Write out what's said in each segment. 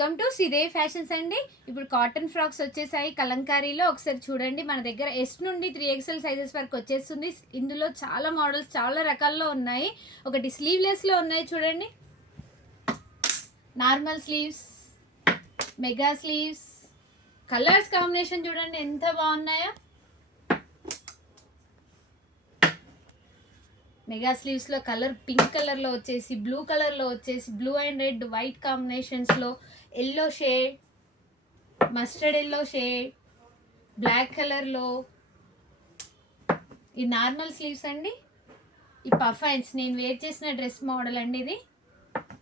Welcome to Sridevi fashions అండి. ఇప్పుడు cotton frocks వచ్చేసాయి కలంకారీలో. ఒకసారి చూడండి, మన దగ్గర ఎస్ నుండి 3XL సైజెస్ వరకు వచ్చేస్తుంది. ఇందులో చాలా మోడల్స్, చాలా రకాల్లో ఉన్నాయి. ఒకటి స్లీవ్లెస్లో ఉన్నాయి చూడండి, normal sleeves, mega sleeves, colours combination చూడండి ఎంత బాగున్నాయో. మెగా స్లీవ్స్లో కలర్ పింక్ కలర్లో వచ్చేసి, బ్లూ కలర్లో వచ్చేసి, బ్లూ అండ్ రెడ్ వైట్ కాంబినేషన్స్లో, yellow shade, mustard yellow shade, black కలర్లో. ఈ నార్మల్ స్లీవ్స్ అండి, ఈ పఫైన్స్ నేను వేర్ చేసిన డ్రెస్ మోడల్ అండి ఇది.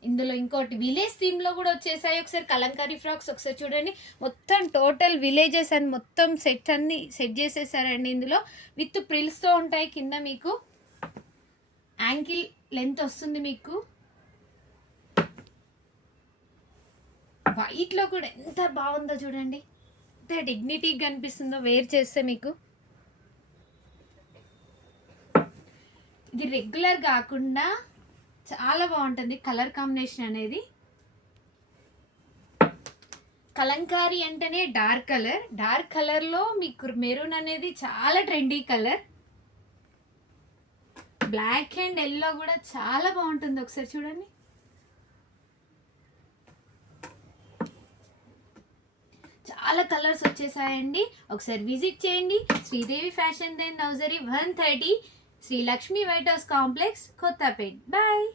ఇందులో ఇంకోటి విలేజ్ థీమ్లో కూడా వచ్చేసాయి. ఒకసారి కలంకారీ ఫ్రాక్స్ ఒకసారి చూడండి, మొత్తం టోటల్ విలేజెస్ అని మొత్తం సెట్ అన్ని సెట్ చేసేసారండి. ఇందులో విత్ ప్రిల్స్తో ఉంటాయి. కింద మీకు యాంకిల్ లెంత్ వస్తుంది. మీకు వైట్లో కూడా ఎంత బాగుందో చూడండి, ఎంత డిగ్నిటీగా కనిపిస్తుందో వేర్ చేస్తే. మీకు ఇది రెగ్యులర్ కాకుండా చాలా బాగుంటుంది కలర్ కాంబినేషన్ అనేది. కలంకారీ అంటేనే డార్క్ కలర్, డార్క్ కలర్లో మీకు మెరూన్ అనేది చాలా trendy colour. Black and yellow కూడా చాలా బాగుంటుంది. ఒకసారి చూడండి, చాలా కలర్స్ వచ్చేసాయండి. ఒకసారి విజిట్ చేయండి. Sridevi fashion then hosiery 130 Sri Lakshmi white house complex, Kothapet. Bye.